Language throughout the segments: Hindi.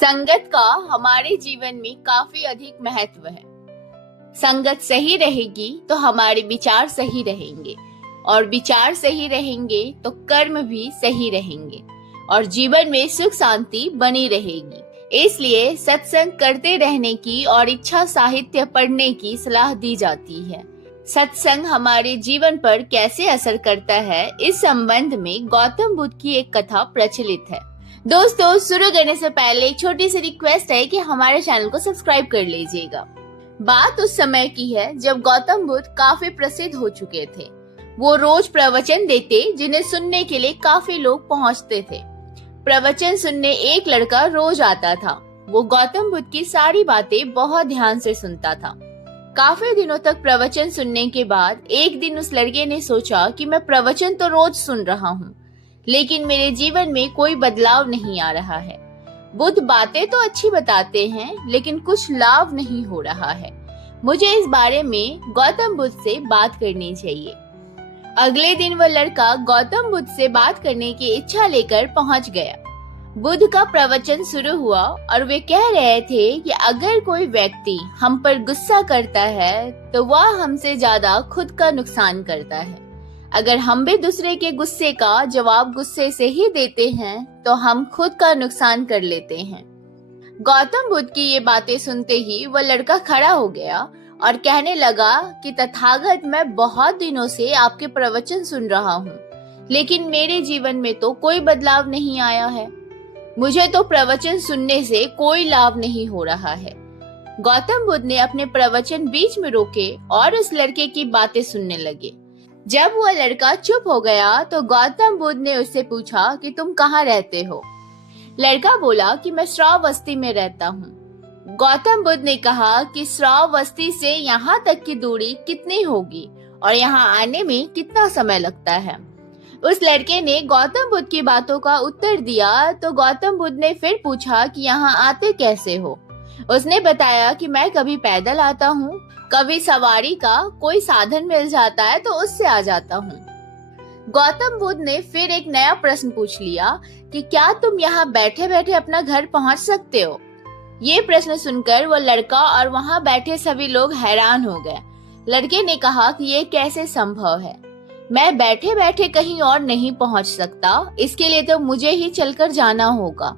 संगत का हमारे जीवन में काफी अधिक महत्व है। संगत सही रहेगी तो हमारे विचार सही रहेंगे और विचार सही रहेंगे तो कर्म भी सही रहेंगे और जीवन में सुख शांति बनी रहेगी। इसलिए सत्संग करते रहने की और इच्छा साहित्य पढ़ने की सलाह दी जाती है। सत्संग हमारे जीवन पर कैसे असर करता है, इस संबंध में गौतम बुद्ध की एक कथा प्रचलित है। दोस्तों, शुरू करने से पहले एक छोटी सी रिक्वेस्ट है कि हमारे चैनल को सब्सक्राइब कर लीजिएगा। बात उस समय की है जब गौतम बुद्ध काफी प्रसिद्ध हो चुके थे। वो रोज प्रवचन देते जिन्हें सुनने के लिए काफी लोग पहुंचते थे। प्रवचन सुनने एक लड़का रोज आता था। वो गौतम बुद्ध की सारी बातें बहुत ध्यान से सुनता था। काफी दिनों तक प्रवचन सुनने के बाद एक दिन उस लड़के ने सोचा कि मैं प्रवचन तो रोज सुन रहा हूँ, लेकिन मेरे जीवन में कोई बदलाव नहीं आ रहा है। बुद्ध बातें तो अच्छी बताते हैं, लेकिन कुछ लाभ नहीं हो रहा है। मुझे इस बारे में गौतम बुद्ध से बात करनी चाहिए। अगले दिन वह लड़का गौतम बुद्ध से बात करने की इच्छा लेकर पहुंच गया। बुद्ध का प्रवचन शुरू हुआ और वे कह रहे थे कि अगर कोई व्यक्ति हम पर गुस्सा करता है तो वह हमसे ज्यादा खुद का नुकसान करता है। अगर हम भी दूसरे के गुस्से का जवाब गुस्से से ही देते हैं तो हम खुद का नुकसान कर लेते हैं। गौतम बुद्ध की ये बातें सुनते ही वह लड़का खड़ा हो गया और कहने लगा कि तथागत, मैं बहुत दिनों से आपके प्रवचन सुन रहा हूँ, लेकिन मेरे जीवन में तो कोई बदलाव नहीं आया है। मुझे तो प्रवचन सुनने से कोई लाभ नहीं हो रहा है। गौतम बुद्ध ने अपने प्रवचन बीच में रोके और उस लड़के की बातें सुनने लगे। जब वह लड़का चुप हो गया तो गौतम बुद्ध ने उससे पूछा कि तुम कहाँ रहते हो। लड़का बोला कि मैं श्रावस्ती में रहता हूँ। गौतम बुद्ध ने कहा कि श्रावस्ती से यहाँ तक की दूरी कितनी होगी और यहाँ आने में कितना समय लगता है। उस लड़के ने गौतम बुद्ध की बातों का उत्तर दिया तो गौतम बुद्ध ने फिर पूछा कि यहाँ आते कैसे हो। उसने बताया कि मैं कभी पैदल आता हूँ, कभी सवारी का कोई साधन मिल जाता है तो उससे आ जाता हूँ। गौतम बुद्ध ने फिर एक नया प्रश्न पूछ लिया कि क्या तुम यहाँ बैठे बैठे अपना घर पहुँच सकते हो। ये प्रश्न सुनकर वो लड़का और वहाँ बैठे सभी लोग हैरान हो गए। लड़के ने कहा कि ये कैसे संभव है, मैं बैठे बैठे कहीं और नहीं पहुँच सकता, इसके लिए तो मुझे ही चलकर जाना होगा।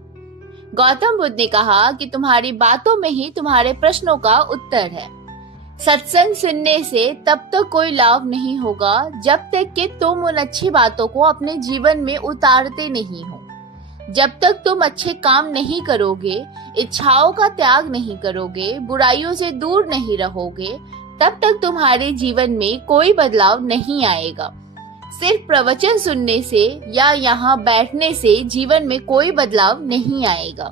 गौतम बुद्ध ने कहा कि तुम्हारी बातों में ही तुम्हारे प्रश्नों का उत्तर है। सत्संग सुनने से तब तक कोई लाभ नहीं होगा जब तक कि तुम उन अच्छी बातों को अपने जीवन में उतारते नहीं हो। जब तक तुम अच्छे काम नहीं करोगे, इच्छाओं का त्याग नहीं करोगे, बुराइयों से दूर नहीं रहोगे, तब तक तुम्हारे जीवन में कोई बदलाव नहीं आएगा। सिर्फ प्रवचन सुनने से या यहाँ बैठने से जीवन में कोई बदलाव नहीं आएगा।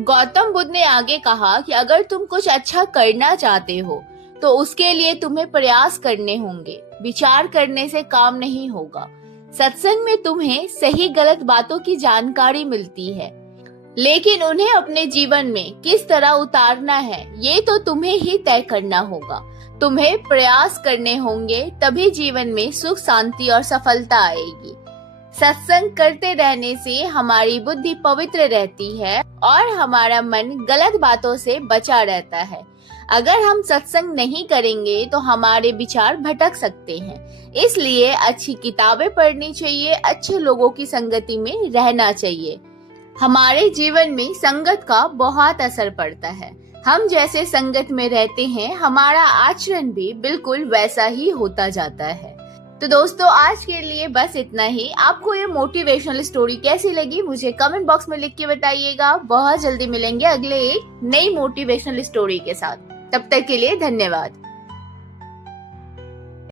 गौतम बुद्ध ने आगे कहा कि अगर तुम कुछ अच्छा करना चाहते हो तो उसके लिए तुम्हें प्रयास करने होंगे। विचार करने से काम नहीं होगा। सत्संग में तुम्हें सही गलत बातों की जानकारी मिलती है, लेकिन उन्हें अपने जीवन में किस तरह उतारना है ये तो तुम्हें ही तय करना होगा। तुम्हें प्रयास करने होंगे, तभी जीवन में सुख शांति और सफलता आएगी। सत्संग करते रहने से हमारी बुद्धि पवित्र रहती है और हमारा मन गलत बातों से बचा रहता है। अगर हम सत्संग नहीं करेंगे तो हमारे विचार भटक सकते हैं। इसलिए अच्छी किताबें पढ़नी चाहिए, अच्छे लोगों की संगति में रहना चाहिए। हमारे जीवन में संगत का बहुत असर पड़ता है। हम जैसे संगत में रहते हैं, हमारा आचरण भी बिल्कुल वैसा ही होता जाता है। तो दोस्तों, आज के लिए बस इतना ही। आपको ये मोटिवेशनल स्टोरी कैसी लगी मुझे कमेंट बॉक्स में लिख के बताइएगा। बहुत जल्दी मिलेंगे अगले एक नई मोटिवेशनल स्टोरी के साथ। तब तक के लिए धन्यवाद।